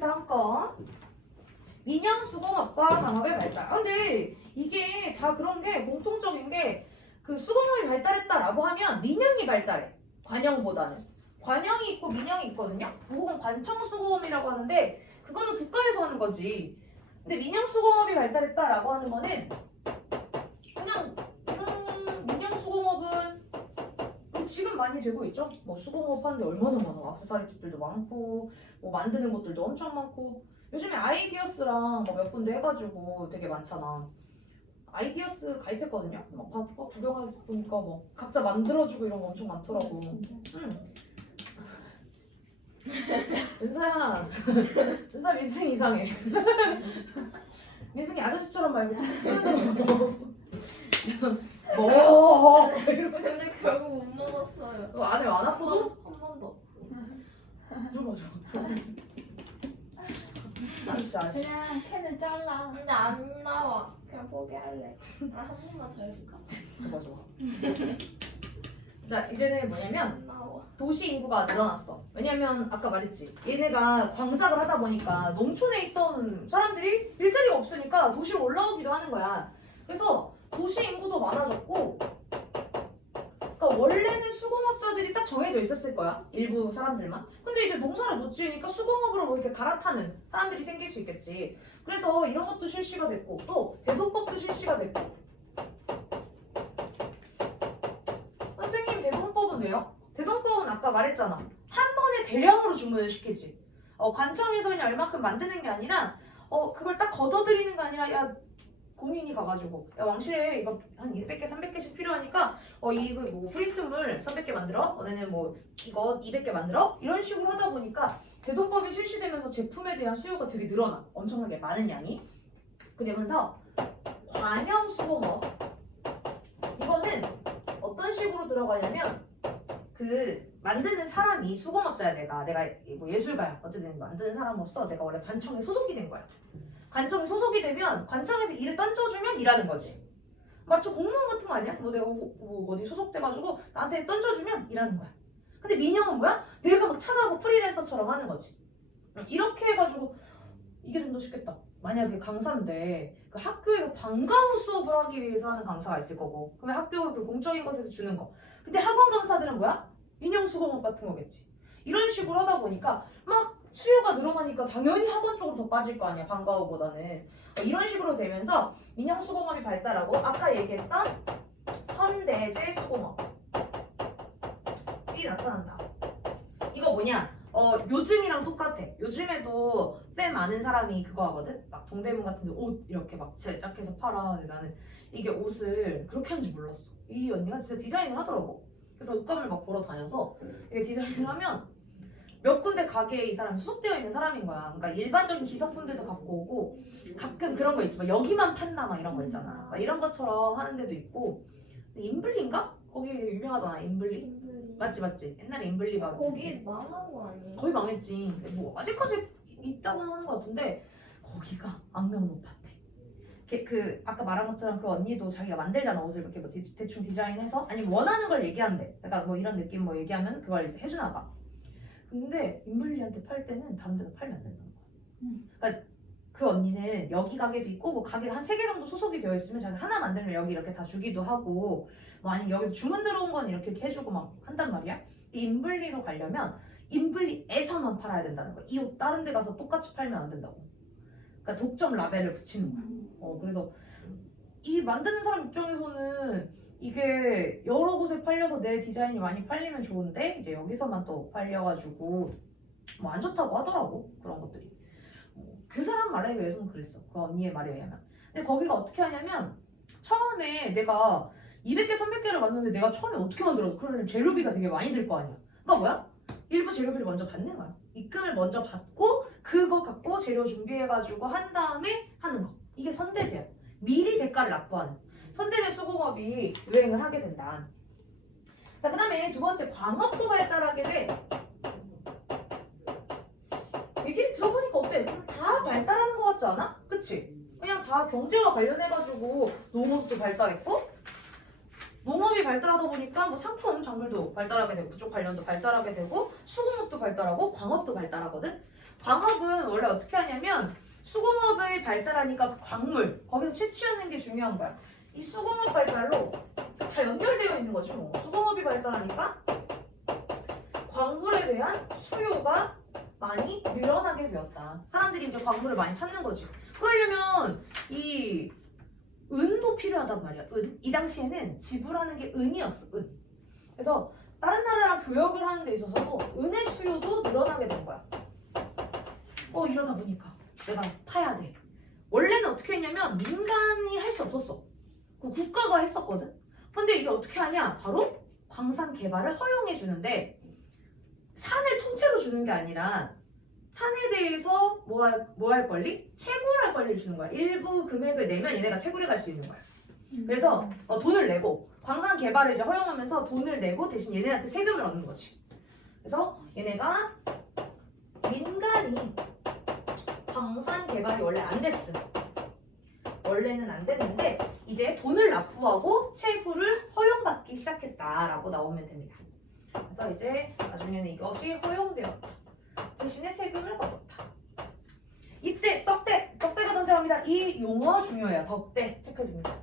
다음 거. 민영수공업과 당업의 발달. 아, 근데 이게 다 그런 게 공통적인 게 그 수공업이 발달했다라고 하면 민영이 발달해. 관영보다는. 관영이 있고 민영이 있거든요. 그건 관청 수공업이라고 하는데 그거는 국가에서 하는 거지. 근데 민영 수공업이 발달했다라고 하는 거는 그냥 음, 민영수공업은 뭐 지금 많이 되고 있죠. 뭐 수공업 하는데 얼마나 많아. 악세사리 집들도 많고 뭐 만드는 것들도 엄청 많고 요즘에 아이디어스랑 뭐 몇 군데 해가지고 되게 많잖아. 아이디어스 가입했거든요. 막 봐- 봐- 구경해서 보니까 뭐 각자 만들어주고 이런 거 엄청 많더라고. 응. 윤서야, 윤서 민승 이상해. 민승이 아저씨처럼 말고 좀 치면서 뭐 이러고 근데 결국 못 먹었어요. 너 안에 안 아파도? 한 번도. 이런 거죠. 아저씨 아저씨. 그냥 캔을 잘라. 근데 안 나와. 그냥 포기할래. 아, 한 번만 더 해줄까? 좋아 좋아. 자 이제는 뭐냐면 안 나와. 도시 인구가 늘어났어. 왜냐면 아까 말했지. 얘네가 광작을 하다 보니까 농촌에 있던 사람들이 일자리가 없으니까 도시로 올라오기도 하는 거야. 그래서 도시 인구도 많아졌고, 그러니까 원래는 수공업자들이 딱 정해져 있었을 거야. 일부 사람들만. 근데 이제 농사를 못 지으니까 수공업으로 뭐 이렇게 갈아타는 사람들이 생길 수 있겠지. 그래서 이런 것도 실시가 됐고, 또 대동법도 실시가 됐고. 선생님 대동법은 왜요? 대동법은 아까 말했잖아. 한 번에 대량으로 주문을 시키지. 어, 관청에서 그냥 얼마큼 만드는 게 아니라 어 그걸 딱 걷어들이는 게 아니라 야 공인이 가가지고. 야 왕실에 이거 한 200개 300개씩 필요하니까 어 이거 뭐 프린트물 300개 만들어? 너네는 뭐 이거 200개 만들어? 이런 식으로 하다 보니까 대동법이 실시되면서 제품에 대한 수요가 되게 늘어나. 엄청나게 많은 양이. 그러면서 관영 수공업. 이거는 어떤 식으로 들어가냐면 그 만드는 사람이 수공업자야 내가. 내가 뭐 예술가야. 어쨌든 만드는 사람으로서 내가 원래 관청에 소속이 된 거야 관청에 소속이 되면 관청에서 일을 던져주면 일하는 거지 마치 공무원 같은 거 아니야? 뭐 내가 뭐, 뭐 어디 소속돼가지고 나한테 던져주면 일하는 거야 근데 민영은 뭐야? 내가 막 찾아서 프리랜서처럼 하는 거지 이렇게 해가지고 이게 좀 더 쉽겠다 만약에 강사인데 그 학교에서 방과후 수업을 하기 위해서 하는 강사가 있을 거고 그러면 학교 그 공적인 곳에서 주는 거 근데 학원 강사들은 뭐야? 민영 수공업 같은 거겠지. 이런 식으로 하다 보니까 막 수요가 늘어나니까 당연히 학원 쪽으로 더 빠질 거 아니야 방과후보다는 어, 이런 식으로 되면서 민영 수공업이 발달하고 아까 얘기했던 선대제 수공업이 나타난다. 이거 뭐냐? 어 요즘이랑 똑같아. 요즘에도 쌤 아는 사람이 그거 하거든. 막 동대문 같은데 옷 이렇게 막 제작해서 팔아. 근데 나는 이게 옷을 그렇게 하는지 몰랐어. 이 언니가 진짜 디자인을 하더라고. 그래서 옷감을 막 보러 다녀서 이게 디자인을 하면 몇 군데 가게에 이 사람이 소속되어 있는 사람인 거야. 그러니까 일반적인 기성품들도 갖고 오고 가끔 그런 거 있지. 막 여기만 판다 막 이런 거 있잖아. 막 이런 것처럼 하는 데도 있고 인블리인가? 거기 유명하잖아. 인블리. 맞지 맞지. 옛날에 인블리 막 거기 망한 거 아니에요? 거의 망했지. 근데 뭐 아직까지 있다고 하는 것 같은데 거기가 악명 높았대. 걔 그 아까 말한 것처럼 그 언니도 자기가 만들잖아 옷을 이렇게 뭐 디- 대충 디자인해서 아니면 원하는 걸 얘기한대. 그러니까 뭐 이런 느낌 뭐 얘기하면 그걸 이제 해주나 봐. 근데 인블리한테 팔 때는 다른 데서 팔면 안 된다는 거야. 음. 그러니까 그 언니는 여기 가게도 있고 뭐 가게가 한 세 개 정도 소속이 되어 있으면 자기 하나 만들면 여기 이렇게 다 주기도 하고 뭐 아니면 여기서 주문 들어온 건 이렇게 이렇게 해주고 막 한단 말이야. 이 인블리로 가려면 인블리에서만 팔아야 된다는 거야. 이 옷 다른 데 가서 똑같이 팔면 안 된다고. 그러니까 독점 라벨을 붙이는 거야. 어, 그래서 이 만드는 사람 입장에서는 이게 여러 곳에 팔려서 내 디자인이 많이 팔리면 좋은데 이제 여기서만 또 팔려가지고 뭐 안 좋다고 하더라고 그런 것들이. 어, 그 사람 말에 의해서는 그랬어. 그 언니의 말에 의하면. 근데 거기가 어떻게 하냐면 처음에 내가 200개, 300개를 만드는데 내가 처음에 어떻게 만들어? 그러면 재료비가 되게 많이 들 거 아니야. 그러니까 뭐야? 일부 재료비를 먼저 받는 거야. 입금을 먼저 받고 그거 갖고 재료 준비해가지고 한 다음에 하는 거. 이게 선대제야. 미리 대가를 납부하는. 선대제 수공업이 유행을 하게 된다. 자, 그 다음에 두 번째 광업도 발달하게 돼. 얘기를 들어보니까 어때? 다 발달하는 것 같지 않아? 그치? 그냥 다 경제와 관련해가지고 농업도 발달했고 농업이 발달하다 보니까 뭐 상품 작물도 발달하게 되고 그쪽 관련도 발달하게 되고 수공업도 발달하고 광업도 발달하거든. 광업은 원래 어떻게 하냐면 수공업이 발달하니까 그 광물 거기서 채취하는 게 중요한 거야. 이 수공업 발달로 다 연결되어 있는 거지 뭐. 수공업이 발달하니까 광물에 대한 수요가 많이 늘어나게 되었다. 사람들이 이제 광물을 많이 찾는 거지. 그러려면 이 은도 필요하단 말이야. 은. 이 당시에는 지불하는 게 은이었어. 은. 그래서 다른 나라랑 교역을 하는 데 있어서도 은의 수요도 늘어나게 된 거야. 어 이러다 보니까 내가 파야 돼. 원래는 어떻게 했냐면 민간이 할 수 없었어. 그 국가가 했었거든. 근데 이제 어떻게 하냐? 바로 광산 개발을 허용해 주는데 산을 통째로 주는 게 아니라 산에 대해서 뭐할 뭐할 권리? 채굴할 권리를 주는 거야. 일부 금액을 내면 얘네가 채굴해 갈 수 있는 거야. 그래서 어, 돈을 내고 광산 개발을 이제 허용하면서 돈을 내고 대신 얘네한테 세금을 얻는 거지. 그래서 얘네가 민간이 광산 개발이 원래 안 됐음. 원래는 안 됐는데 이제 돈을 납부하고 채굴을 허용받기 시작했다라고 나오면 됩니다. 그래서 이제 나중에는 이것이 허용되었다. 대신에 세금을 걷었다. 이때 덕대, 덕대가 등장합니다. 이 용어 중요해요. 덕대 체크해줍니다.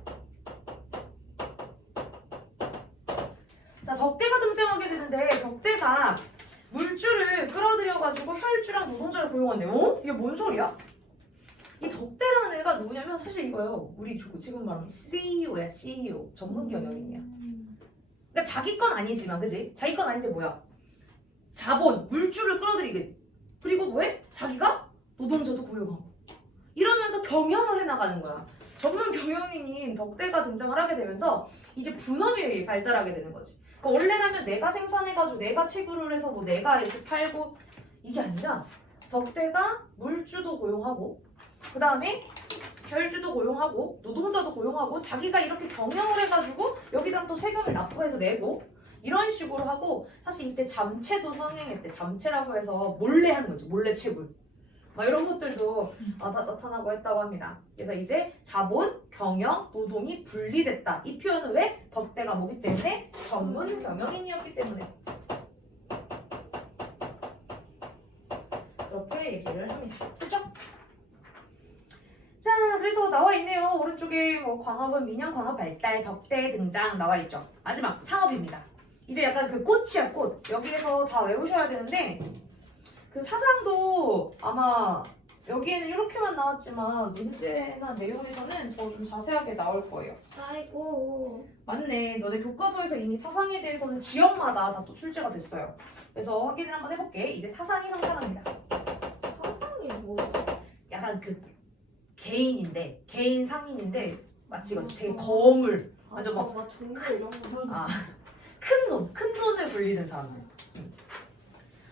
자, 덕대가 등장하게 되는데 덕대가 물줄을 끌어들여가지고 혈주랑 노동자를 고용한대. 어? 이게 뭔 소리야? 이 덕대라는 애가 누구냐면 사실 이거요. 우리 조- 지금 말하면 CEO야, CEO. 전문 경영인이야. 그러니까 자기 건 아니지만, 그지? 자기 건 아닌데 뭐야? 자본, 물줄을 끌어들이게. 그리고 왜? 자기가 노동자도 고용하고. 이러면서 경영을 해나가는 거야. 전문 경영인인 덕대가 등장을 하게 되면서 이제 분업이 발달하게 되는 거지. 그러니까 원래라면 내가 생산해가지고 내가 채굴을 해서 뭐 내가 이렇게 팔고 이게 아니라 덕대가 물주도 고용하고 그 다음에 혈주도 고용하고 노동자도 고용하고 자기가 이렇게 경영을 해가지고 여기다 또 세금을 납부해서 내고 이런 식으로 하고 사실 이때 잠채도 성행했대 잠채라고 해서 몰래 하는 거지 몰래 채굴. 막 이런 것들도 아, 나, 나타나고 했다고 합니다. 그래서 이제 자본, 경영, 노동이 분리됐다. 이 표현은 왜? 덕대가 뭐기 때문에? 전문 경영인이었기 때문에. 이렇게 얘기를 합니다 그래서 나와 있네요. 오른쪽에 뭐 광업은 민영 광업 발달 덕대 등장 나와 있죠. 마지막 상업입니다. 이제 약간 그 꽃이야 꽃. 여기에서 다 외우셔야 되는데 그 사상도 아마 여기에는 이렇게만 나왔지만 문제나 내용에서는 더 좀 자세하게 나올 거예요. 아이고. 맞네. 너네 교과서에서 이미 사상에 대해서는 지역마다 다 또 출제가 됐어요. 그래서 확인을 한번 해볼게. 이제 사상이 상상합니다. 사상이 뭐? 약간 그 개인인데 개인 상인인데 마치 이거 되게 거물 완전 막나 종교 이런 거. 아, 큰 돈, 큰 돈을 불리는 사람들. 음.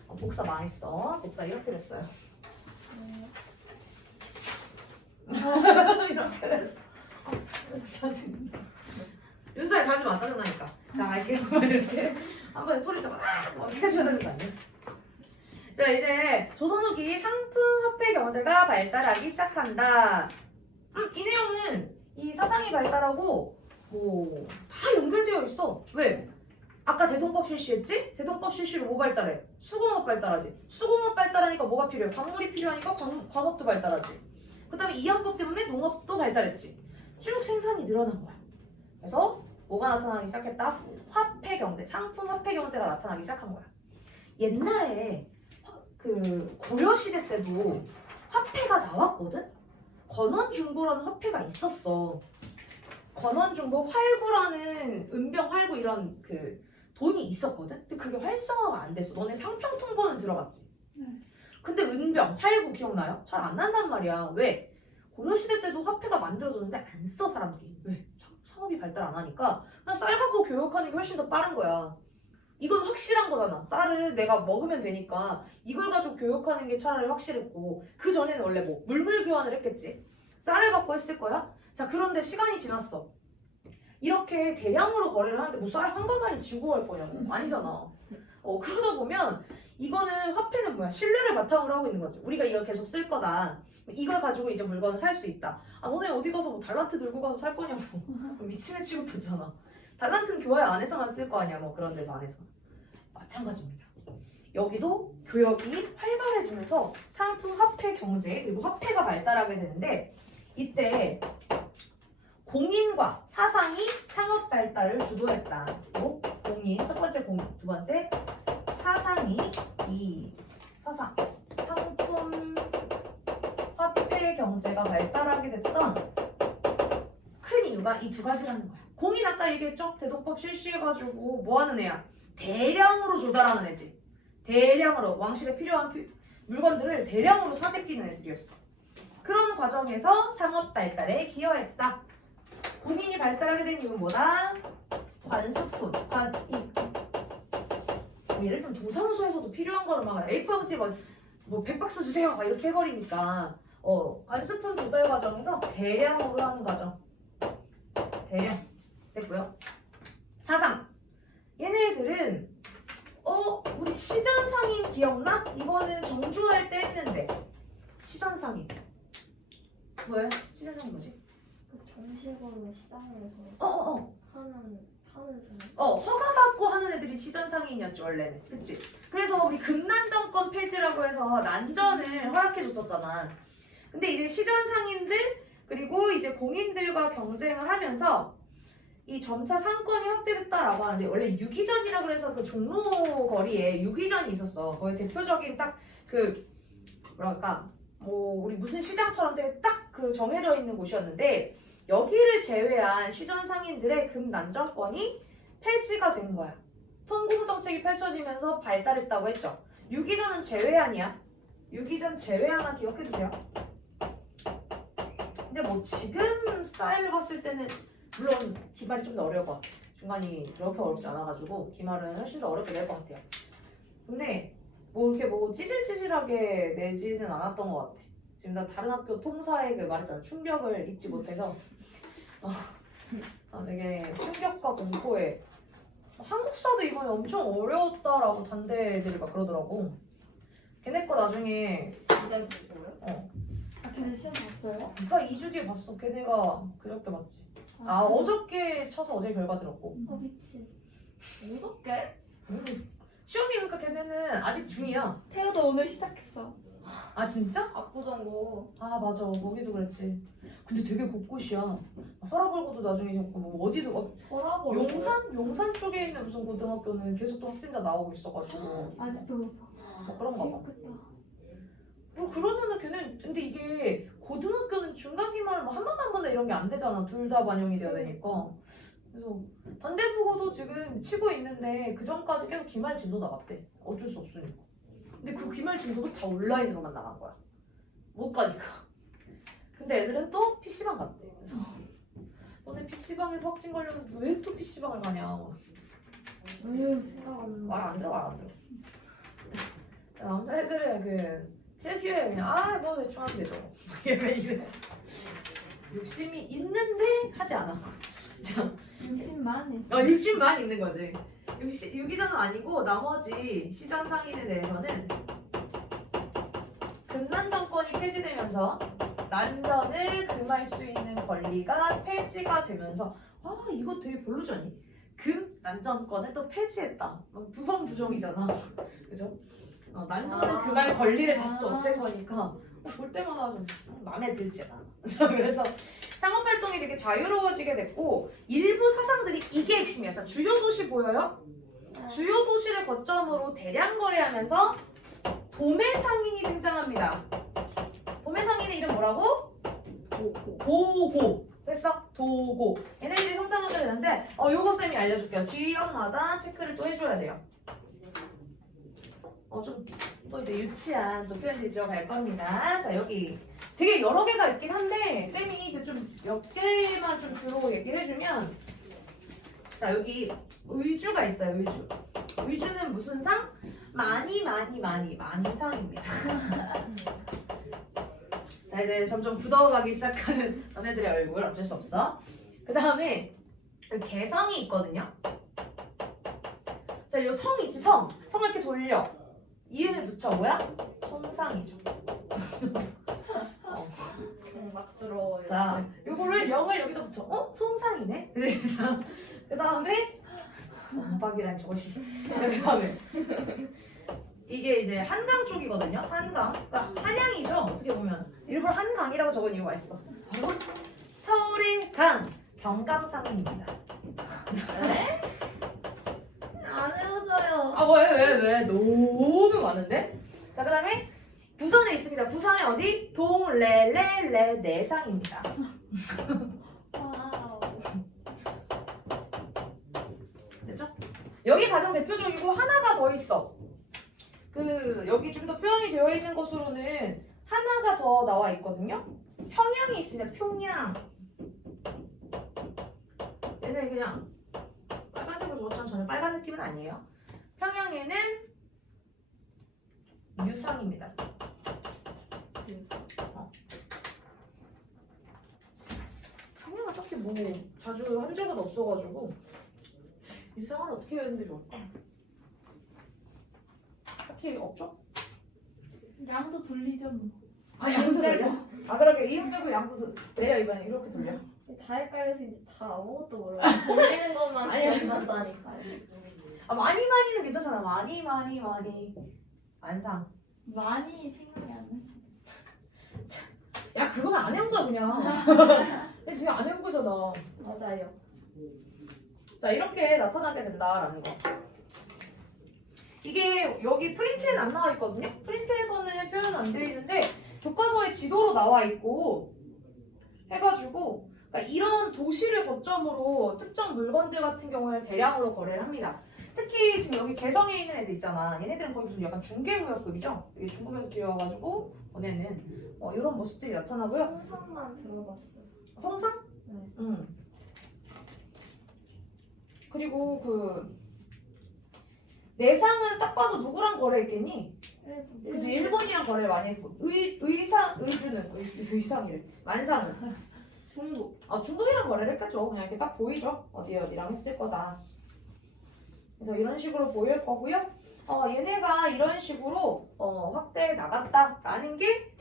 어, 복사 망했어. 복사 이렇게 됐어요. 이렇게 됐어. 어, 짜증. 윤서야 자지 마 짜증나니까. 자 갈게요. 이렇게 한번 소리 좀 아, 뭐 이렇게 해줘야 되는 거 아니야? 자 이제 조선 후기 상품 화폐 경제가 발달하기 시작한다. 음, 이 내용은 이 사상이 발달하고 뭐 다 연결되어 있어. 왜? 아까 대동법 실시했지? 대동법 실시로 뭐 발달해? 수공업 발달하지. 수공업 발달하니까 뭐가 필요해? 광물이 필요하니까 광, 광업도 발달하지. 그 다음에 이항법 때문에 농업도 발달했지. 쭉 생산이 늘어난 거야. 그래서 뭐가 나타나기 시작했다? 화폐 경제, 상품 화폐 경제가 나타나기 시작한 거야. 옛날에 화- 그 고려 시대 때도 화폐가 나왔거든. 건원 중고라는 화폐가 있었어. 건원 중고 활구라는 은병 활구 이런 그 돈이 있었거든. 근데 그게 활성화가 안 됐어. 너네 상평통보는 들어봤지? 네. 근데 은병 활구 기억나요? 잘 안 난단 말이야. 왜? 고려 시대 때도 화폐가 만들어졌는데 안 써 사람들이. 왜? 사- 상업이 발달 안 하니까 그냥 쌀 갖고 교육하는 게 훨씬 더 빠른 거야. 이건 확실한 거잖아. 쌀을 내가 먹으면 되니까 이걸 가지고 교육하는 게 차라리 확실했고 그 전에는 원래 뭐 물물 교환을 했겠지. 쌀을 갖고 했을 거야. 자 그런데 시간이 지났어. 이렇게 대량으로 거래를 하는데 뭐 쌀 한 가마리 지고 갈 거냐고 아니잖아. 어 그러다 보면 이거는 화폐는 뭐야 신뢰를 바탕으로 하고 있는 거지. 우리가 이걸 계속 쓸 거다. 이걸 가지고 이제 물건을 살 수 있다. 아 너네 어디 가서 뭐 달란트 들고 가서 살 거냐고 미친애 취급했잖아. 달란트는 교회 안에서만 쓸 거 아니야 뭐 그런 데서 안에서 마찬가지입니다. 여기도 교역이 활발해지면서 상품 화폐 경제 그리고 화폐가 발달하게 되는데 이때 공인과 사상이 상업 발달을 주도했다. 그리고 공인 첫 번째 공인 두 번째 사상이 이 사상 상품 화폐 경제가 발달하게 됐던 큰 이유가 이 두 가지라는 거야. 공인 아까 얘기했죠? 대독법 실시해가지고 뭐 하는 애야? 대량으로 조달하는 애지. 대량으로 왕실에 필요한 피- 물건들을 대량으로 사재끼는 애들이었어. 그런 과정에서 상업 발달에 기여했다. 공인이 발달하게 된 이유는 뭐다? 관수품, 관, 이, 뭐 예를 들면 동사무소에서도 필요한 거를 막 A4용지 막, 뭐 100박스 주세요 막 이렇게 해버리니까 어, 관수품 조달 과정에서 대량으로 하는 과정. 대량. 됐고요. 사상. 얘네들은 어 우리 시전상인 기억나? 이거는 정주할 때 했는데 시전상인. 뭐예요? 시전상인 뭐지? 그 정식으로 시장에서 어어어 어, 하는 하는 사람. 어, 허가 받고 하는 애들이 시전상인이었지 원래는. 그치? 그래서 우리 금난정권 폐지라고 해서 난전을 허락해 줬었잖아. 근데 이제 시전상인들 그리고 이제 공인들과 경쟁을 하면서 이 점차 상권이 확대됐다라고 하는데 원래 유기전이라 그래서 그 종로 거리에 유기전이 있었어. 거의 대표적인 딱 그 뭐랄까 뭐 우리 무슨 시장처럼 되게 딱 그 정해져 있는 곳이었는데 여기를 제외한 시전 상인들의 금 난정권이 폐지가 된 거야. 통공 정책이 펼쳐지면서 발달했다고 했죠. 유기전은 제외한이야. 유기전 제외하나 기억해 주세요. 근데 뭐 지금 스타일을 봤을 때는 물론 기말이 좀 더 어려울 것 같아. 중간이 그렇게 어렵지 않아가지고 기말은 훨씬 더 어렵게 낼것 같아요. 근데 뭐 이렇게 뭐 찌질찌질하게 내지는 않았던 것 같아. 지금 나 다른 학교 통사에 그 말했잖아 충격을 잊지 못해서 어, 아, 되게 충격과 공포에 한국사도 이번에 엄청 어려웠다라고 단대 애들이 막 그러더라고. 걔네 거 나중에 근데 뭐요? 어, 아 걔네 시험 봤어요? 누가 2주 뒤에 봤어. 걔네가 그저께 봤지. 아 어저께 쳐서 어제 결과 들었고. 어 미친. 어저께? 음. 시험이 그러니까 걔네는 아직 중이야. 태우도 오늘 시작했어. 아 진짜? 압구정고. 아 맞아 거기도 그랬지. 근데 되게 곳곳이야. 서라벌고도 나중에 있었고 뭐 어디도 막 서라버려. 용산 용산 쪽에 있는 무슨 고등학교는 계속 또 확진자 나오고 있어가지고 아직도 뭐 그런가 봐. 지겹겠다. 어, 그러면은 걔는 근데 이게 고등학교는 중간 기말 뭐한 번만 한 번에 이런 게 안 되잖아. 둘 다 반영이 돼야 되니까. 그래서 단대국어도 지금 치고 있는데 그 전까지 계속 기말 진도 나갔대. 어쩔 수 없으니까. 근데 그 기말 진도도 다 온라인으로만 나간 거야. 못 가니까. 근데 애들은 또 PC방 갔대. 그래서 너네 PC방에서 확진 걸렸는데 왜또 PC방을 가냐. 어휴 생각 안 나. 말안 들어 말 안 들어. 남자애들은 그 그냥 아뭐 대충 하면 되죠. 왜 이래? 욕심이 있는데 하지 않아. 자, 욕심만이. 어, 욕심만 있는 거지. 유기, 유기전은 아니고 나머지 시전 상인에 대해서는 금난 정권이 폐지되면서 난전을 금할 수 있는 권리가 폐지가 되면서 아 이거 되게 별로지 않니? 금 난전권을 또 폐지했다. 두 번 부정이잖아. 그죠? 어, 난전을 아. 금할 권리를 다시 또 아. 없앤 거니까 어, 볼 때마다 좀 마음에 들지 않아. 그래서 상업 활동이 되게 자유로워지게 됐고 일부 사상들이 이게 핵심이야. 자, 주요 도시 보여요? 주요 도시를 거점으로 대량 거래하면서 도매 상인이 등장합니다. 도매 상인의 이름 뭐라고? 고고. 도고. 됐어? 도고. 얘네들이 성장하게 되는데 어 요거 쌤이 알려줄게요. 지역마다 체크를 또 해줘야 돼요. 어 좀 또 이제 유치한 또 표현들이 들어갈 겁니다. 자 여기 되게 여러 개가 있긴 한데 쌤이 그좀몇 개만 좀 주로 얘기를 해주면 자 여기 의주가 있어요. 의주. 의주는 무슨 상? 많이 많이 많이 많이 상입니다. 자 이제 점점 굳어가기 시작하는 너네들의 얼굴 어쩔 수 없어. 그 다음에 개성이 있거든요. 자, 이 성 있지 성. 성을 이렇게 돌려. 이음을 붙여 뭐야? 손상이죠. 어. 경박스러워. 자, 요거를 영을 여기다 붙여. 어? 송상이네. 그래서 그 다음에 안박이란 저것이. 자, 그 다음에 이게 이제 한강 쪽이거든요. 한강. 그러니까 한양이죠. 어떻게 보면 일부러 한강이라고 적은 이유가 있어. 바로 서울의 강 경강상입니다. 네? 안 해보져요. 아, 왜, 왜, 왜? 너무 많은데? 자, 그 다음에 부산에 있습니다. 부산에 어디? 동래래래 내상입니다. 와우. 됐죠? 여기 가장 대표적이고 하나가 더 있어. 그 여기 좀 더 표현이 되어 있는 것으로는 하나가 더 나와 있거든요. 평양이 있습니다. 평양. 얘는 그냥 빨간색으로 적었지만 전혀 빨간 느낌은 아니에요. 평양에는 유상입니다. 어. 평양은 딱히 뭐 자주 한 적은 없어가지고 유상을 어떻게 외우는 게 좋을까? 딱히 없죠? 양도 돌리죠 뭐. 아 양도 돌려? 아 그러게 이름 빼고 양도 돌- 내려 이번에 이렇게 돌려 다 헷갈려서 이제 다 아무것도 몰라요. 돌리는 것만. 기억난다니까요. 아 많이 많이는 괜찮잖아. 많이 많이 많이. 안상 많이 생각이 안 나시. 야 그거면 안 외운 거야 그냥. 네가 안 외운 거잖아. 맞아요. 자 이렇게 나타나게 된다라는 거. 이게 여기 프린트에는 안 나와 있거든요? 프린트에서는 표현 안 되어 있는데 교과서에 지도로 나와 있고 해가지고 그러니까 이런 도시를 거점으로 특정 물건들 같은 경우에 대량으로 거래를 합니다 특히 지금 여기 개성에 있는 애들 있잖아 얘네들은 거의 무슨 약간 중개무역급이죠 이게 중국에서 들여와가지고 보내는 어, 이런 모습들이 나타나고요 항상만 들어봤어요. 성상? 네. 응. 그리고 그 내상은 딱 봐도 누구랑 거래했겠니? 일본. 그치 일본이랑 거래 많이 했고 의 의상 의주는 의, 의상이래 만상은 중국. 아 중국이랑 거래를 했겠죠 그냥 이렇게 딱 보이죠 어디 어디랑 했을 거다 그래서 이런 식으로 보일 거고요. 어 얘네가 이런 식으로 어 확대해 나갔다라는 게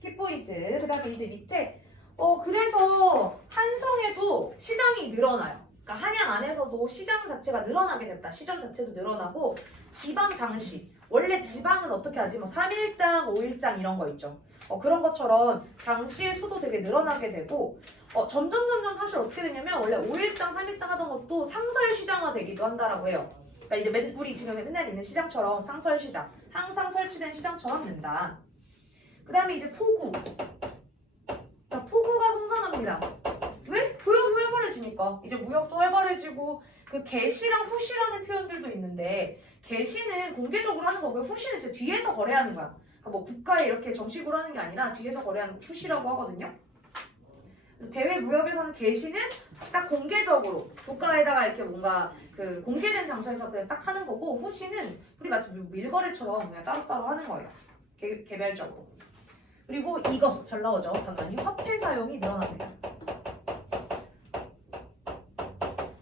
키포인트 그 다음에 이제 밑에. 어 그래서 한성에도 시장이 늘어나요. 그러니까 한양 안에서도 시장 자체가 늘어나게 됐다. 시장 자체도 늘어나고 지방 장시 원래 지방은 어떻게 하지? 뭐 3일장 5일장 이런 거 있죠. 어, 그런 것처럼 장시의 수도 되게 늘어나게 되고 어, 점점 점점 사실 어떻게 되냐면 원래 5일장 3일장 하던 것도 상설 시장화 되기도 한다라고 해요. 그러니까 이제 맨, 우리 지금 맨날 있는 시장처럼 상설 시장 항상 설치된 시장처럼 된다. 그 다음에 이제 포구 자 포구가 성장합니다. 왜? 교역이 활발해지니까. 이제 무역도 활발해지고 그 개시랑 후시라는 표현들도 있는데 개시는 공개적으로 하는 거고요. 후시는 이제 뒤에서 거래하는 거야. 그러니까 뭐 국가에 이렇게 정식으로 하는 게 아니라 뒤에서 거래하는 거 후시라고 하거든요. 그래서 대외 무역에서는 개시는 딱 공개적으로 국가에다가 이렇게 뭔가 그 공개된 장소에서 그냥 딱 하는 거고 후시는 우리 마치 밀거래처럼 그냥 따로따로 하는 거예요. 개, 개별적으로. 그리고 이거 잘 나오죠? 당연히 화폐 사용이 늘어납니다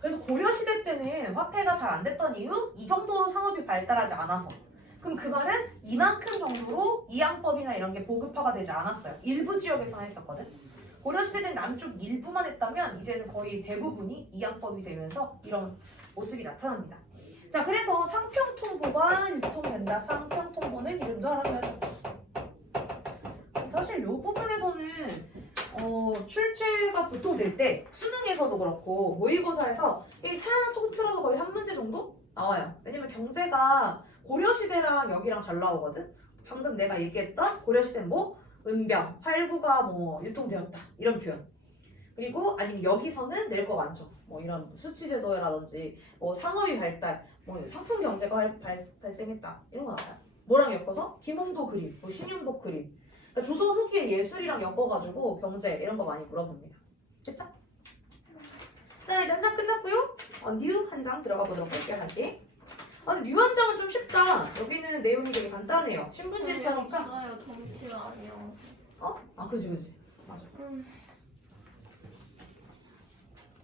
그래서 고려시대 때는 화폐가 잘 안 됐던 이유? 이 정도로 상업이 발달하지 않아서. 그럼 그 말은 이만큼 정도로 이양법이나 이런 게 보급화가 되지 않았어요. 일부 지역에서만 했었거든. 고려시대 때는 남쪽 일부만 했다면 이제는 거의 대부분이 이양법이 되면서 이런 모습이 나타납니다. 자 그래서 상평통보가 유통된다. 상평통보는 이름도 알아둬야죠 사실 이 부분에서는 어, 출제가 보통 될 때 수능에서도 그렇고 모의고사에서 일단 통틀어서 거의 한 문제 정도 나와요. 왜냐면 경제가 고려시대랑 여기랑 잘 나오거든. 방금 내가 얘기했던 고려시대는 뭐 은병, 활구가 뭐 유통되었다 이런 표현. 그리고 아니면 여기서는 낼 거 많죠. 뭐 이런 수치제도라든지 뭐 상업이 발달, 뭐 상품 경제가 발, 발, 발생했다 이런 거 나와요. 뭐랑 엮어서 김홍도 그림, 뭐 신윤복 그림. 그러니까 조선 후기의 예술이랑 엮어가지고 경제 이런 거 많이 물어봅니다. 됐죠? 자 이제 한 장 끝났고요. 어, 뉴한 장 들어가 보도록 할게요 다시. 아 근데 뉴한 장은 좀 쉽다. 여기는 내용이 되게 간단해요. 신분지 쓰니까. 없어요. 정치가 아니요. 어? 아 그지 그지. 맞아. 음.